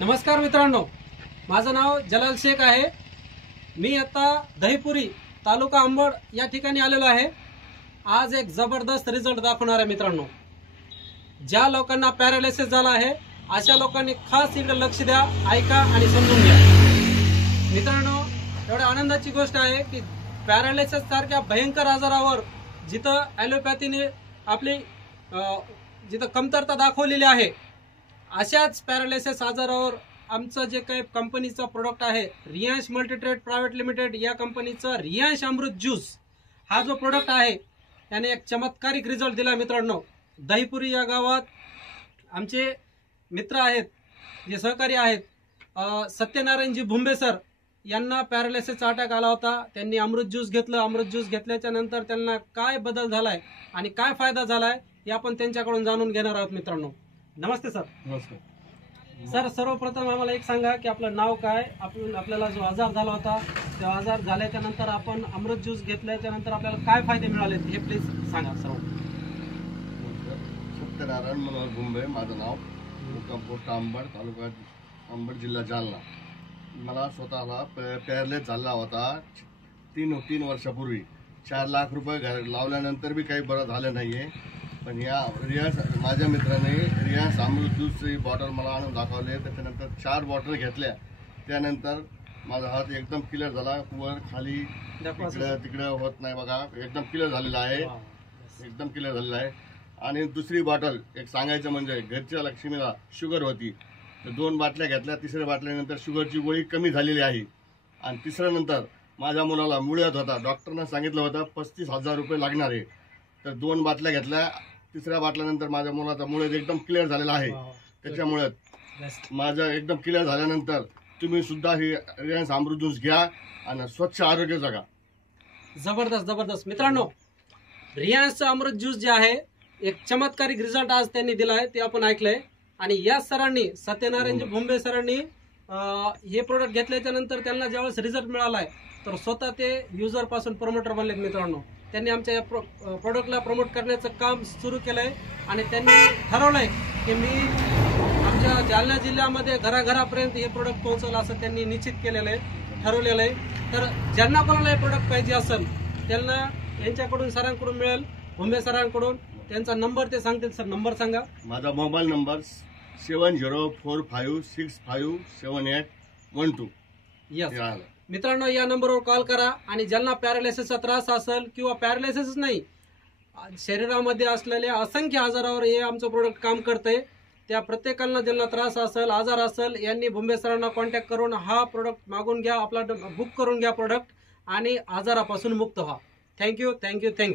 नमस्कार मित्रांनो, माझं नाव जलाल शेख आहे। मी आता दहीपुरी तालुका अंबड या ठिकाणी आलेलो आहे। आज एक जबरदस्त रिझल्ट दाखवणार आहे मित्रांनो। ज्या लोकांना पॅरालिसिस झाला आहे अशा लोकांनी खास इकडे लक्ष द्या, ऐका आणि समजून घ्या। मित्रांनो, एवढ्या आनंदाची गोष्ट आहे की पॅरालिसिस सारख्या भयंकर आजारावर जिथं ॲलोपॅथीने आपली जिथं कमतरता दाखवलेली आहे, अशाच पॅरालिसिस आजारावर आमचं जे काही कंपनीचा प्रोडक्ट आहे रियांश मल्टीट्रेड प्रायव्हेट लिमिटेड या कंपनीचा रियांश अमृत ज्यूस हा जो प्रोडक्ट आहे त्याने एक चमत्कारिक रिझल्ट दिला मित्रांनो। दहीपुरी या गावात आमचे मित्र आहेत, जे सहकारी आहेत, सत्यनारायणजी भुंबे सर यांना पॅरालिसिसचा अटॅक आला होता। त्यांनी अमृत ज्यूस घेतलं। अमृत ज्यूस घेतल्याच्या नंतर त्यांना काय बदल झालाय आणि काय फायदा झालाय हे आपण त्यांच्याकडून जाणून घेणार आहोत मित्रांनो। नमस्ते सर। नमस्कार सर, सर्वप्रथम आम्हाला एक सांगा की आपलं नाव काय, आपल्याला जो आजार झाला होता त्या आजार झाल्याच्या नंतर आपण अमृत ज्यूस घेतल्याच्या नंतर आपल्याला काय फायदे मिळाले हे प्लीज सांगा सर्व। सत्यनारायण मनोहर भुंबे माझं नाव, मुक्काम पोस्ट अंबड, तालुका अंबड, जिल्हा जालना। मला स्वतःला पॅरालिसिस झाला होता तीन वर्षापूर्वी। 4 लाख रुपये लावल्यानंतर बी काही बरं झालं नाहीये। पण या माझ्या मित्राने रियांश अमृत ज्यूसची बॉटल मला आणून दाखवले। त्याच्यानंतर 4 बॉटल घेतल्या। त्यानंतर माझा हात एकदम क्लिअर झाला, वर खाली तिकडे होत नाही बघा, एकदम क्लिअर झालेला आहे, एकदम क्लिअर झालेला आहे। आणि दुसरी बॉटल एक सांगायचं म्हणजे घरच्या लक्ष्मीला शुगर होती, तर 2 बाटल्या घेतल्या। तिसऱ्या बाटल्यानंतर शुगरची गोळी कमी झालेली आहे। आणि तिसऱ्यानंतर माझ्या मुलाला मुळ्यात होता, डॉक्टरने सांगितलं होतं 35,000 रुपये लागणार आहे, तर 2 बाटल्या घेतल्या। तिसऱ्या बाटल्यानंतर माझ्या मुलाचा मुळ्यात एकदम क्लिअर झालेला आहे। त्याच्यामुळे माझं एकदम क्लिअर झाल्यानंतर तुम्ही सुद्धा हे रियांश अमृत ज्यूस घ्या आणि स्वच्छ आरोग्य जगा। जबरदस्त जबरदस्त मित्रांनो, रियांशचा अमृत ज्यूस जे आहे एक चमत्कारिक रिझल्ट आज त्यांनी दिलाय ते आपण ऐकलंय। आणि या सरांनी, सत्यनारायणजी भुंबे सरांनी हे प्रोडक्ट घेतल्याच्या नंतर त्यांना ज्यावेळेस रिझल्ट मिळालाय तर स्वतः ते युजर पासून प्रमोटर बनलेत मित्रांनो। त्यांनी आमच्या या प्रोडक्टला प्रमोट करण्याचं काम सुरू केलंय आणि त्यांनी ठरवलंय की मी आमच्या जालना जिल्ह्यामध्ये घराघरापर्यंत हे प्रोडक्ट पोहोचवलं असं त्यांनी निश्चित केलेलं आहे, ठरवलेलं आहे। तर ज्यांना कोणाला हे प्रोडक्ट पाहिजे असेल त्यांना यांच्याकडून सरांकडून मिळेल, भुंबे सरांकडून। त्यांचा नंबर ते सांगतील सर, नंबर सांगा। माझा मोबाईल नंबर 7045657812। यस मित्रांनो, या नंबरवर कॉल करा आणि ज्यांना पॅरालिसिसचा त्रास असेल किंवा पॅरालिसिस नाही, शरीरामध्ये असलेल्या असंख्य आजारावर हे आमचं प्रोडक्ट काम करतंय, त्या प्रत्येकाला ज्यांना त्रास असेल, आजार असेल, यांनी भुंबे सरांना कॉन्टॅक्ट करून हा प्रोडक्ट मागून घ्या, आपला बुक करून घ्या प्रोडक्ट आणि आजारापासून मुक्त व्हा। Thank you thank you thank you.